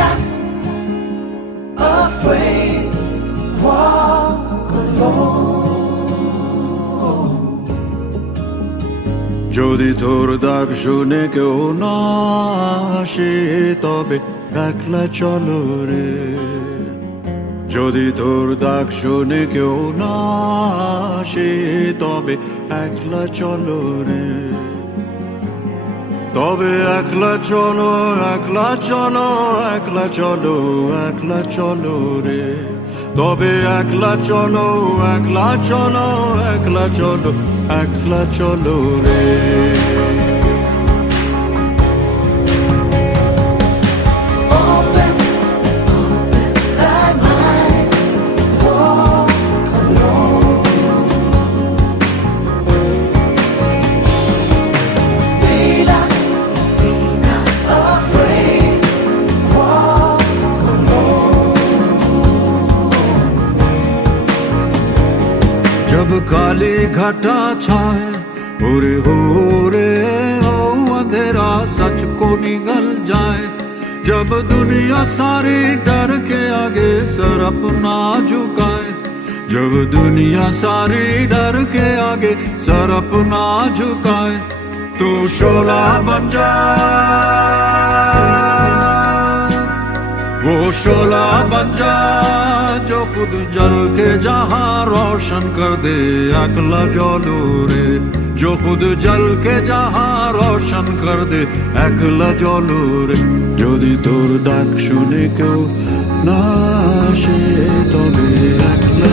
not afraid, walk alone. যদি তোর ডাক শুনে কেউ না আসে তবে একলা চলো রে। যদি তোর ডাক শুনে কেউ না আসে তবে একলা চলো রে। তবে একলা চলো, একলা চলো, একলা চলো, একলা চলো রে। তবে একলা চলো, একলা চলো, একলা চলো, একলা চলো রে। Open thy mind, walk alone. Be not afraid, walk alone. जब काली घटा छाए उरे हो रे हो अंधेरा सच को निगल जाए। जब दुनिया सारी डर के आगे सर अपना झुकाए। जब दुनिया सारी डर के आगे सर अपना झुकाए तो शोला बन जाए। वो शोला बन जा जो खुद जल के जहां रोशन कर दे। একলা জ্বলো রে, जो खुद जल के जहां रोशन कर दे। একলা জ্বলো রে। যদি তোর ডাক শুনে কেউ না আসে তবে একলা